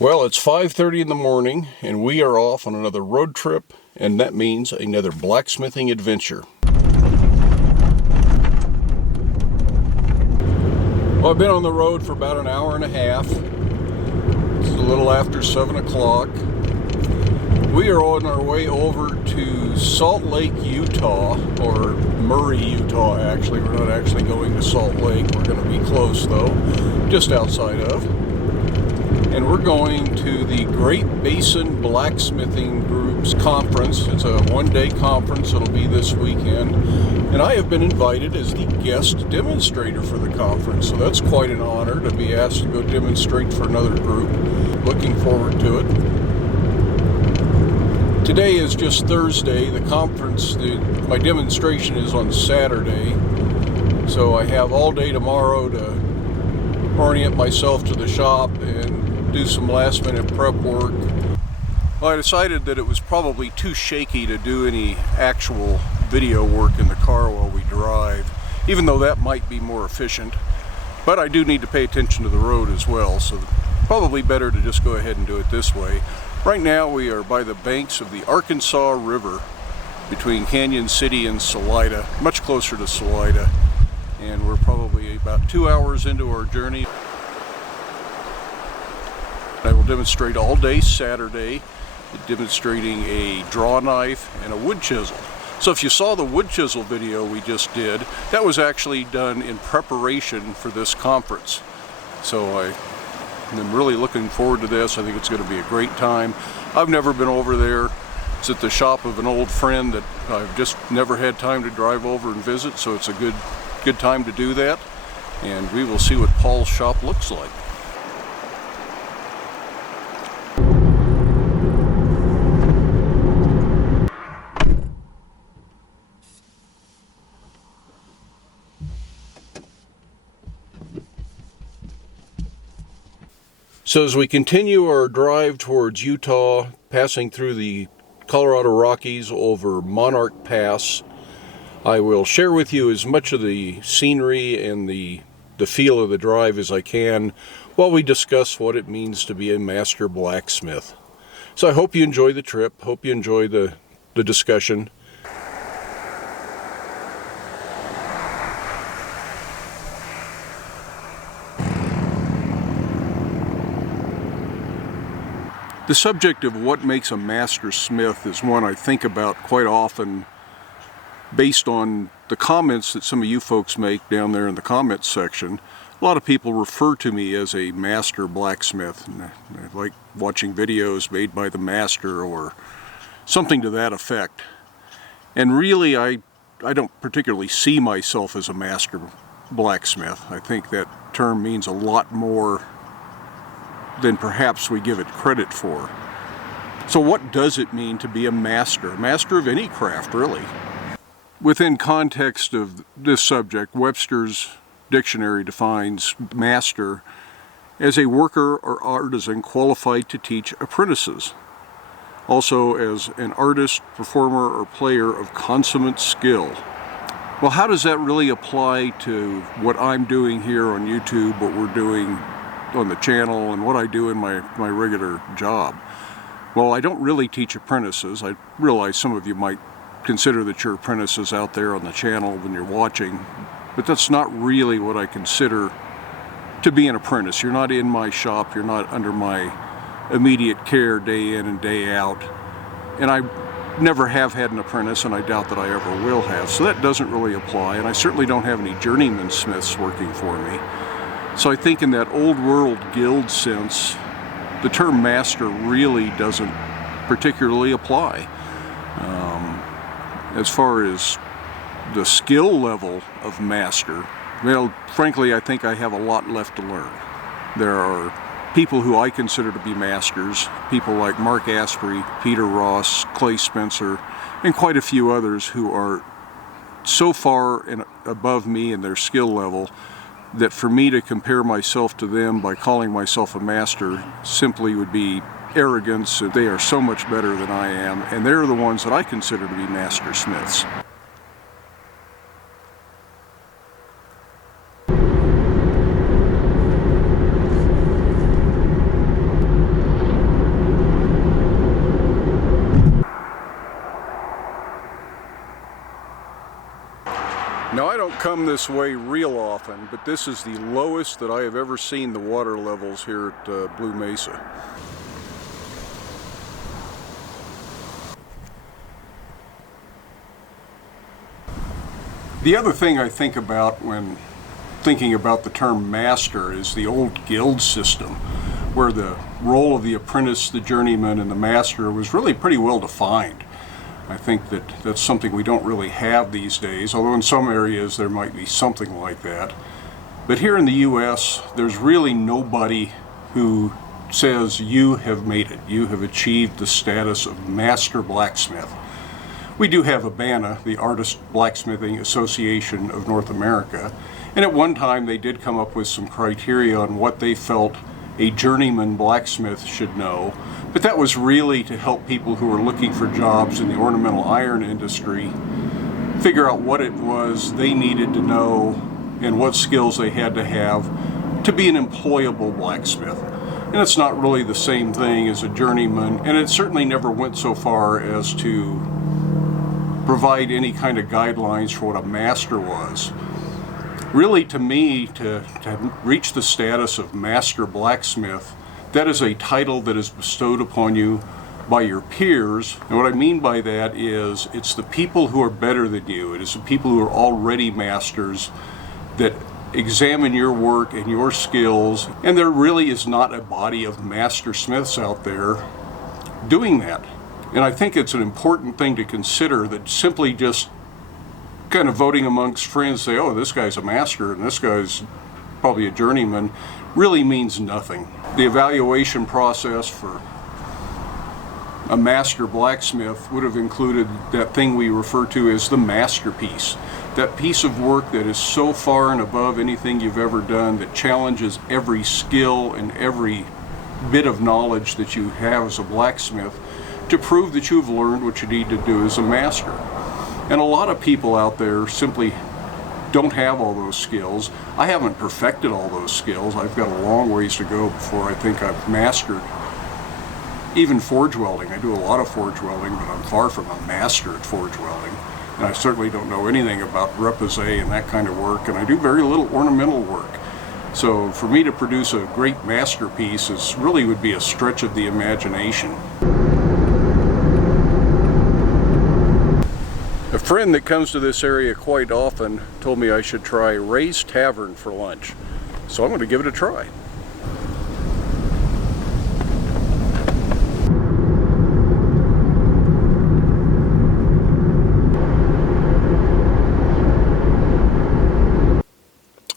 Well, it's 5:30 in the morning, and we are off on another road trip, and that means another blacksmithing adventure. Well, I've been on the road for about an hour and a half. It's a little after 7 o'clock. We are on our way over to Salt Lake, Utah, or Murray, Utah, actually. We're not actually going to Salt Lake. We're going to be close, though, just outside of. And we're going to the Great Basin Blacksmithing Group's conference. It's a one-day conference. It'll be this weekend. And I have been invited as the guest demonstrator for the conference. So that's quite an honor to be asked to go demonstrate for another group. Looking forward to it. Today is just Thursday. The conference, my demonstration is on Saturday. So I have all day tomorrow to orient myself to the shop and do some last minute prep work. Well, I decided that it was probably too shaky to do any actual video work in the car while we drive, even though that might be more efficient. But I do need to pay attention to the road as well, so probably better to just go ahead and do it this way. Right now we are by the banks of the Arkansas River between Canyon City and Salida, much closer to Salida, and we're probably about 2 hours into our journey. I will demonstrate all day Saturday, demonstrating a draw knife and a wood chisel. So if you saw the wood chisel video we just did, that was actually done in preparation for this conference. So I'm really looking forward to this. I think it's going to be a great time. I've never been over there. It's at the shop of an old friend that I've just never had time to drive over and visit, so it's a good time to do that. And we will see what Paul's shop looks like. So as we continue our drive towards Utah, passing through the Colorado Rockies over Monarch Pass, I will share with you as much of the scenery and the feel of the drive as I can while we discuss what it means to be a master blacksmith. So I hope you enjoy the trip, hope you enjoy the discussion. The subject of what makes a master smith is one I think about quite often based on the comments that some of you folks make down there in the comments section. A lot of people refer to me as a master blacksmith, and I like watching videos made by the master or something to that effect. And really I don't particularly see myself as a master blacksmith. I think that term means a lot more than perhaps we give it credit for. So what does it mean to be a master? A master of any craft, really. Within context of this subject, Webster's dictionary defines master as a worker or artisan qualified to teach apprentices. Also as an artist, performer, or player of consummate skill. Well, how does that really apply to what I'm doing here on YouTube, what we're doing on the channel, and what I do in my regular job? Well, I don't really teach apprentices. I realize some of you might consider that you're apprentices out there on the channel when you're watching, but that's not really what I consider to be an apprentice. You're not in my shop, you're not under my immediate care day in and day out, and I never have had an apprentice, and I doubt that I ever will have, so that doesn't really apply, and I certainly don't have any journeyman smiths working for me. So I think in that old world guild sense, the term master really doesn't particularly apply. As far as the skill level of master, well, frankly, I think I have a lot left to learn. There are people who I consider to be masters, people like Mark Asprey, Peter Ross, Clay Spencer, and quite a few others who are so far above me in their skill level that for me to compare myself to them by calling myself a master simply would be arrogance. They are so much better than I am, and they're the ones that I consider to be master smiths. don't come this way real often, but this is the lowest that I have ever seen the water levels here at Blue Mesa. The other thing I think about when thinking about the term master is the old guild system, where the role of the apprentice, the journeyman, and the master was really pretty well defined. I think that that's something we don't really have these days, although in some areas there might be something like that. But here in the U.S., there's really nobody who says you have made it, you have achieved the status of master blacksmith. We do have ABANA, the Artist Blacksmithing Association of North America, and at one time they did come up with some criteria on what they felt a journeyman blacksmith should know, but that was really to help people who were looking for jobs in the ornamental iron industry figure out what it was they needed to know and what skills they had to have to be an employable blacksmith. And it's not really the same thing as a journeyman, and it certainly never went so far as to provide any kind of guidelines for what a master was. Really, to me, to reach the status of master blacksmith, that is a title that is bestowed upon you by your peers. And what I mean by that is it's the people who are better than you. It is the people who are already masters that examine your work and your skills. And there really is not a body of master smiths out there doing that. And I think it's an important thing to consider, that simply just kind of voting amongst friends, say, oh, this guy's a master and this guy's probably a journeyman, really means nothing. The evaluation process for a master blacksmith would have included that thing we refer to as the masterpiece. That piece of work that is so far and above anything you've ever done, that challenges every skill and every bit of knowledge that you have as a blacksmith, to prove that you've learned what you need to do as a master. And a lot of people out there simply don't have all those skills. I haven't perfected all those skills. I've got a long ways to go before I think I've mastered even forge welding. I do a lot of forge welding, but I'm far from a master at forge welding. And I certainly don't know anything about repoussé and that kind of work, and I do very little ornamental work. So for me to produce a great masterpiece really would be a stretch of the imagination. A friend that comes to this area quite often told me I should try Ray's Tavern for lunch, so I'm going to give it a try.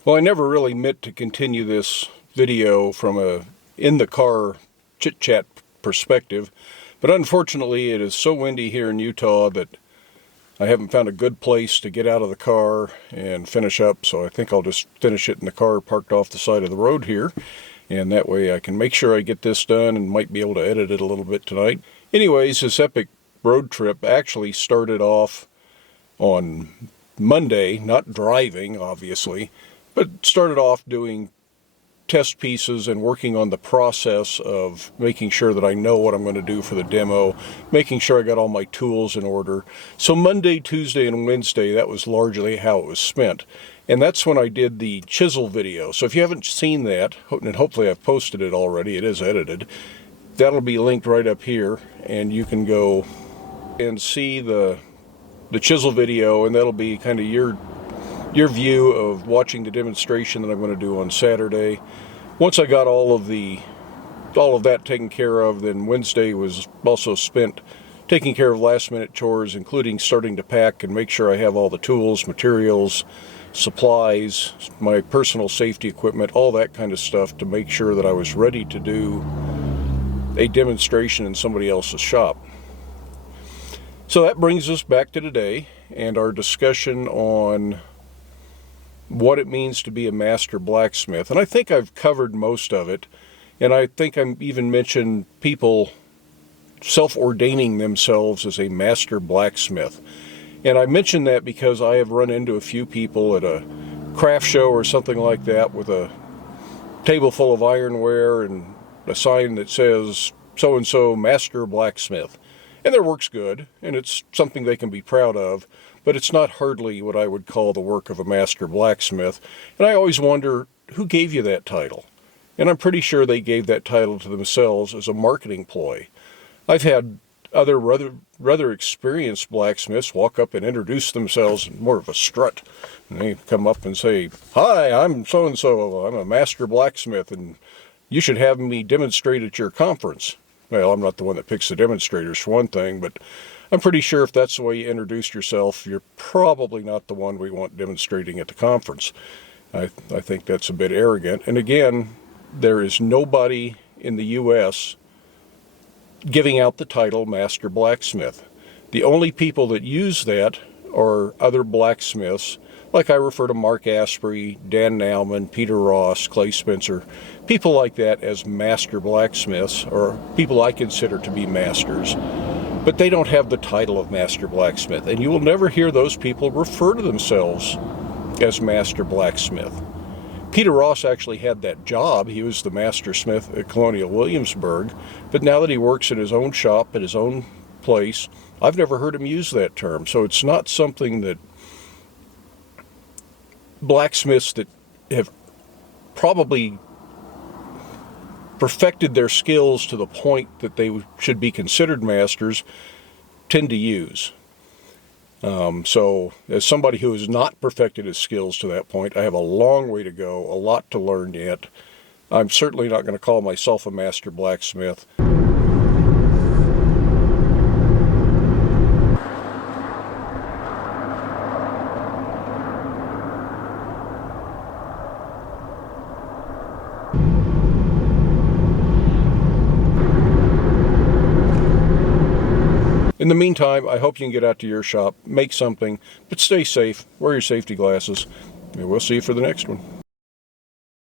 Well, I never really meant to continue this video from a in-the-car chit-chat perspective, but unfortunately it is so windy here in Utah that I haven't found a good place to get out of the car and finish up, so I think I'll just finish it in the car parked off the side of the road here, and that way I can make sure I get this done and might be able to edit it a little bit tonight. Anyways, this epic road trip actually started off on Monday, not driving obviously, but started off doing test pieces and working on the process of making sure that I know what I'm going to do for the demo, making sure I got all my tools in order. So Monday, Tuesday, and Wednesday, that was largely how it was spent. And that's when I did the chisel video. So if you haven't seen that, and hopefully I've posted it already, it is edited, that'll be linked right up here, and you can go and see the chisel video, and that'll be kind of your view of watching the demonstration that I'm going to do on Saturday. Once I got all of that taken care of, then Wednesday was also spent taking care of last minute chores, including starting to pack and make sure I have all the tools, materials, supplies, my personal safety equipment, all that kind of stuff, to make sure that I was ready to do a demonstration in somebody else's shop. So that brings us back to today and our discussion on what it means to be a master blacksmith. And I think I've covered most of it, and I think I even mentioned people self-ordaining themselves as a master blacksmith. And I mention that because I have run into a few people at a craft show or something like that with a table full of ironware and a sign that says so-and-so master blacksmith. And their work's good, and it's something they can be proud of. but it's not hardly what I would call the work of a master blacksmith. And I always wonder, who gave you that title? And I'm pretty sure they gave that title to themselves as a marketing ploy. I've had other rather experienced blacksmiths walk up and introduce themselves in more of a strut. And they come up and say, "Hi, I'm so-and-so, I'm a master blacksmith, and you should have me demonstrate at your conference." Well, I'm not the one that picks the demonstrators for one thing, but I'm pretty sure if that's the way you introduced yourself, you're probably not the one we want demonstrating at the conference. I think that's a bit arrogant. And again, there is nobody in the U.S. giving out the title Master Blacksmith. The only people that use that are other blacksmiths, like I refer to Mark Asprey, Dan Nauman, Peter Ross, Clay Spencer, people like that as master blacksmiths, or people I consider to be masters. But they don't have the title of master blacksmith, and you will never hear those people refer to themselves as master blacksmith. Peter Ross actually had that job. He was the master smith at Colonial Williamsburg, but now that he works in his own shop, at his own place, I've never heard him use that term. So it's not something that blacksmiths that have probably perfected their skills to the point that they should be considered masters tend to use. So as somebody who has not perfected his skills to that point, I have a long way to go, a lot to learn yet. I'm certainly not going to call myself a master blacksmith. In the meantime, I hope you can get out to your shop, make something, but stay safe, wear your safety glasses, and we'll see you for the next one.